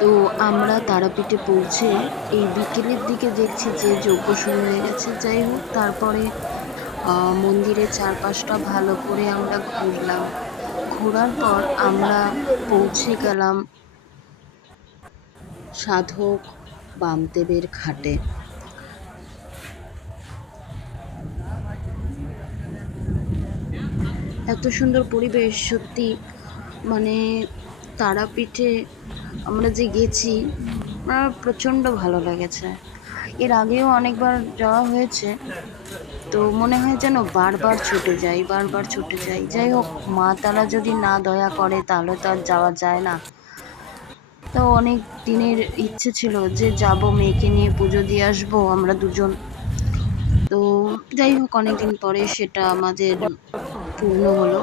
তো আমরা তারাপীঠে পৌঁছে এই বিকেলের দিকে দেখছি যে যজ্ঞ শুরু হয়ে গেছে। যাই হোক, তারপরে মন্দিরের চারপাশটা ভালো করে আমরা ঘুরলাম। ঘোরার পর আমরা পৌঁছে গেলাম সাধক বামদেবের ঘাটে। এত সুন্দর পরিবেশ, সত্যি মানে তারাপীঠে আমরা যে গেছি, আমার প্রচণ্ড ভালো লেগেছে। এর আগেও অনেকবার যাওয়া হয়েছে, তো মনে হয় যেন বারবার ছুটে যাই, বারবার ছুটে যাই। যাই হোক, মা তারা যদি না দয়া করে তাহলে তো আর যাওয়া যায় না। তো অনেক দিনের ইচ্ছে ছিল যে যাব, মেয়েকে নিয়ে পুজো দিয়ে আসবো আমরা দুজন। তো যাই হোক, অনেকদিন পরে সেটা আমাদের পূর্ণ হলো।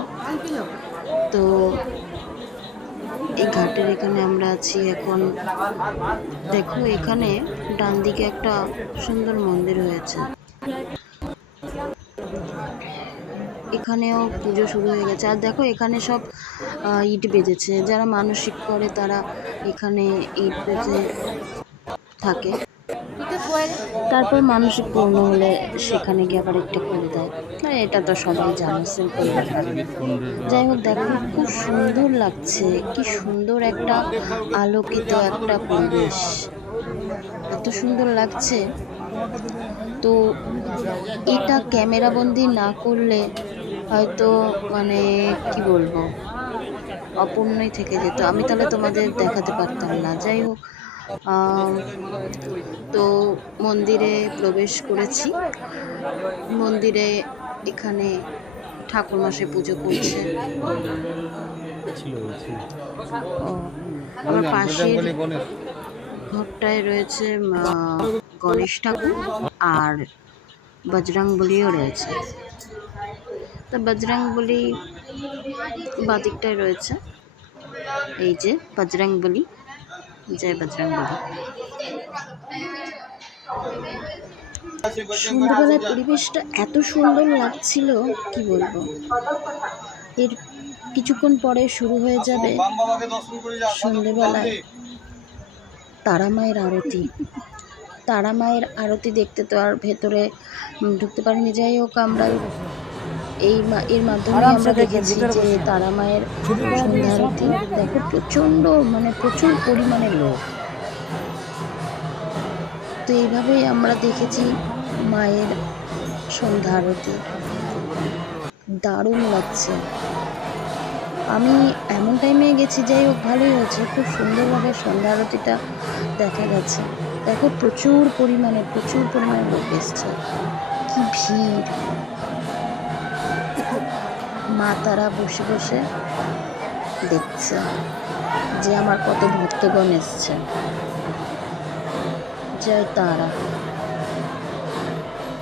তো এই ঘাটের এখানে আমরা আছি এখন। দেখো, এখানে ডান দিকে একটা সুন্দর মন্দির হয়েছে। এখানেও পুজো শুরু হয়ে গেছে। আর দেখো, এখানে সব ইট বেঁধেছে। যারা মানসিক করে তারা এখানে ইট বেঁধে থাকে। তারপর মানসিক পূর্ণ হলে সেখানে গিয়ে আবার একটা করে দেয়। এটা তো সবাই জানে, সিম্পল ব্যাপার। যাই হোক, দেখো খুব সুন্দর লাগছে, কি সুন্দর একটা আলোকিত একটা পরিবেশ, এত সুন্দর লাগছে। তো এটা ক্যামেরা বন্দি না করলে হয়তো মানে কি বলবো, অপূর্ণই থেকে যেত। আমি তাহলে তোমাদের দেখাতে পারতাম না। যাই হোক, তো মন্দিরে প্রবেশ করেছি। মন্দিরে এখানে ঠাকুরমশাই পুজো করছে। ও, আমার পাশের ঘরটায় রয়েছে গণেশ ঠাকুর আর বজরংবলীও রয়েছে। তো বজরংবলী বাদিকটায় রয়েছে, এই যে বজরংবলী, জয় বজরংবলী। সন্ধ্যাবেলার পরিবেশটা এত সুন্দর লাগছিল, কি বলবো। এর কিছুক্ষণ পরে শুরু হয়ে যাবে সন্ধ্যেবেলায় তারা মায়ের আরতি। তারা মায়ের আরতি দেখতে তো আর ভেতরে ঢুকতে পারিনি। যাই হোক, আমরা এর মাধ্যমে আমরা দেখেছি যে তারা মায়ের সন্ধ্যা আরতি। দেখো, প্রচণ্ড মানে প্রচুর পরিমাণে লোক। তো এইভাবেই আমরা দেখেছি মায়ের সন্ধ্যা আরতি। দারুণ লাগছে। আমি এমন টাইমে গেছি, যাই হোক ভালোই হয়েছে, খুব সুন্দরভাবে সন্ধ্যা আরতিটা দেখা গেছে। দেখো, প্রচুর পরিমাণে লোক এসছে, কি ভিড়। মা তারা বসে বসে দেখছে যে আমার কত ভক্তগণ এসছে। জয় তারা।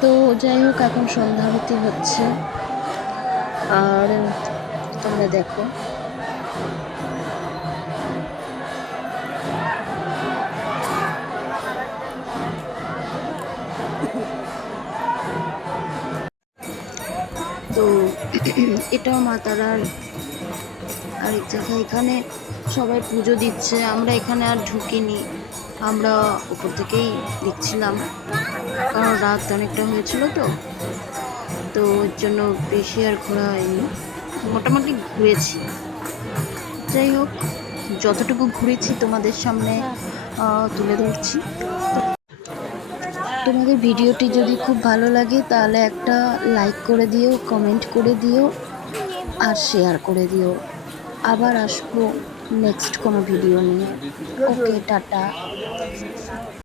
তো যাই হোক, এখন সন্ধ্যা আরতি হচ্ছে, আর তোমরা দেখো। তো এটাও মা তারার আরেক জায়গা। এখানে সবাই পুজো দিচ্ছে, আমরা এখানে আর ঢুকিনি, আমরা উপর থেকেই দেখছিলাম, কারণ রাত অনেকটা হয়েছিল। তো ওর জন্য বেশি আর ঘোরা হয়নি, মোটামুটি ঘুরেছি। যাই হোক, যতটুকু ঘুরেছি তোমাদের সামনে তুলে ধরছি। তোমাদের ভিডিওটি যদি খুব ভালো লাগে তাহলে একটা লাইক করে দিও, কমেন্ট করে দিও, আর শেয়ার করে দিও। আবার আসবো নেক্সট কোনো ভিডিও নিয়ে। ওকে, টাটা।